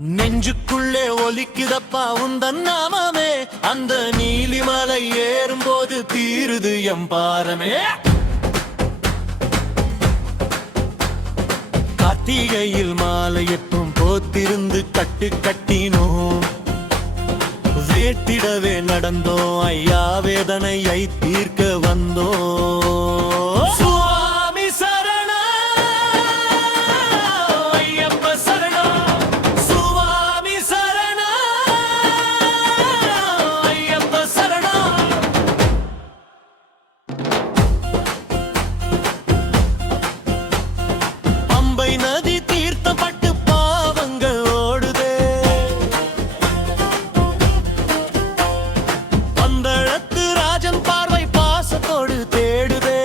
நெஞ்சுக்குள்ளே ஒலிக்குதப்பா உந்தன் நாமமே, அந்த நீலிமலை ஏறும்போது தீருது எம்பாரமே. கார்த்திகையில் மாலை எட்டும் போத்திருந்து கட்டு கட்டினோம், வேட்டிடவே நடந்தோம், ஐயா வேதனையை தீர்க்க வந்தோம். நதி தீர்த்தப்பட்டு பாவங்கள் ஓடுதே, பந்தளத்து ராஜன் பார்வை பாசத்தோடு தேடுதே.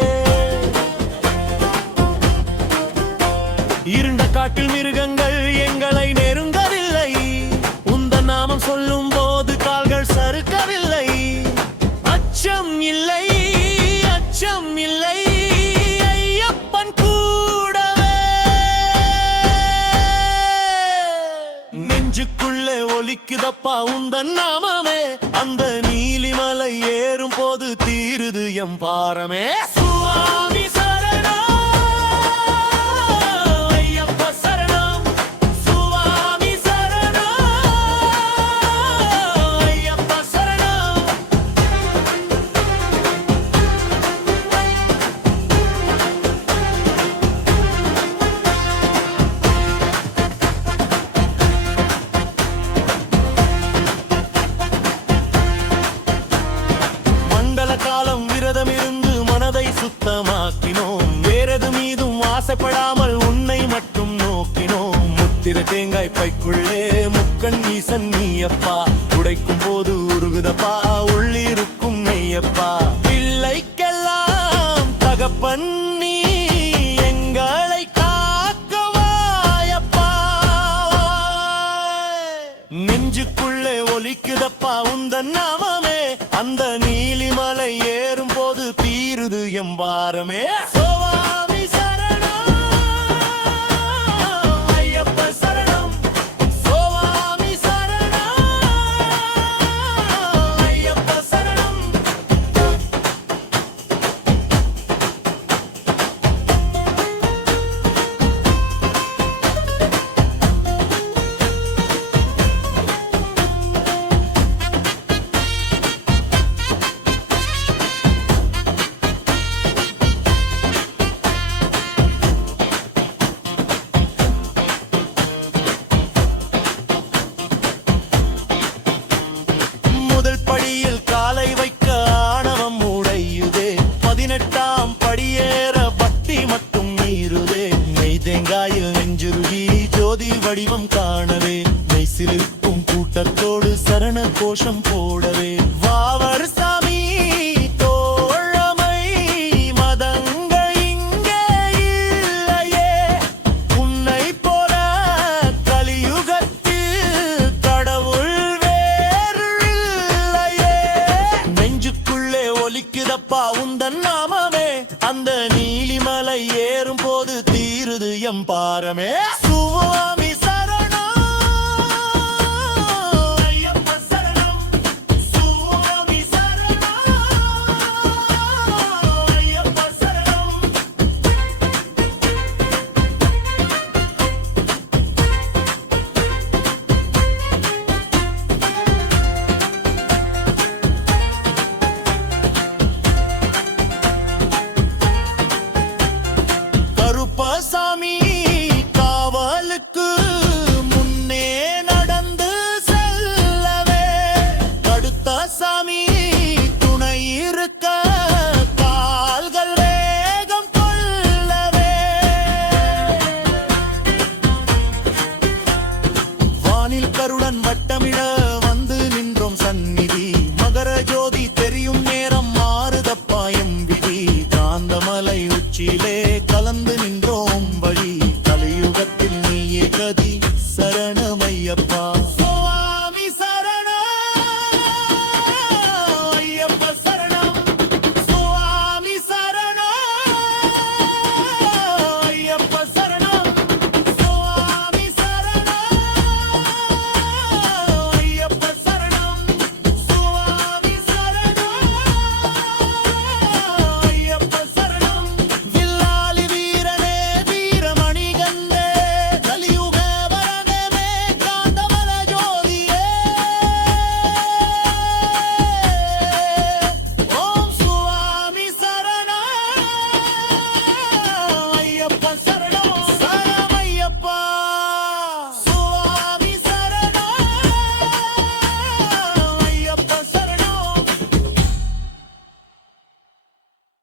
இருண்ட காட்டில் மிருகங்கள் எங்களை நெருங்கவில்லை, உந்தன் நாமம் சொல்லும் போது கால்கள் சறுக்கவில்லை. அச்சம் இல்லை, அச்சம் இல்லை, நெஞ்சுக்குள்ளே ஒலிக்குதப்பா உந்தன் நாமமே, அந்த நீலிமலை ஏறும் போது தீருது எம்பாரமே. சுவாமி சரணம் ஐயப்ப சரணம், சுவாமி சரணம் ஐயப்ப சரணம். காலம் விரதமிருந்து மனதை சுத்தமாக்கினோம், வேறெது மீதும் ஆசைப்படாமல் உன்னை மட்டும் நோக்கினோம். முத்திர தேங்காய் பைக்குள்ளே முக்கண் ஈசன் நீயப்பா, உடைக்கும் போது உருகுதப்பா உள்ளிருக்கும் நெய்யப்பா. பிள்ளைக்கெல்லாம் தகப்பன் நீ, எங்களை காக்கவாயப்பா. நெஞ்சுக்குள்ளே ஒலிக்குதப்பா உந்தன் நாமமே, அந்த நீலிமலை ஏறும் போது தீருது எம்பாரமே. சுவாமி சரணம் ஐயப்ப சரணம், சுவாமி சரணம் ஐயப்ப சரணம். படியில் காலை வைக்க ஆணவம் உடையுதே, 18ஆம் படியேற பக்தி மட்டும் மீறுதே. நெய் தேங்காயில் நெஞ்சுருகி ஜோதி வடிவம் காணவே, மெய்சிலிருக்கும் கூட்டத்தோடு சரண கோஷம் போடவே. வாவர் சாமி தோழமை மதங்கள் இங்கே இல்லையே, உன்னை போல கலியுகத்தில் கடவுள் ஒலிக்குதப்பா உந்தன் நாமமே, அந்த நீலிமலை ஏறும் போது தீருது எம்பாரமே. சுவாமி சரணம் ஐயப்ப சரணம், சுவாமி சரணம் ஐயப்ப சரணம். சாமி காவலுக்கு முன்னே நடந்து செல்லவே, அடுத்த சாமி துணை இருக்க கால்கள் வேகம் கொள்ளவே. வானில் கருடன் வட்டமிட வந்து நின்றோம் சந்நிதி, மகர ஜோதி தெரியும் நேரம் மாறுதப்பா எம்பிடி. காந்தமலை உச்சியிலே கலந்து நின்றோம் வழி, கலியுகத்தில் நீயே கதி சரணமையப்பா.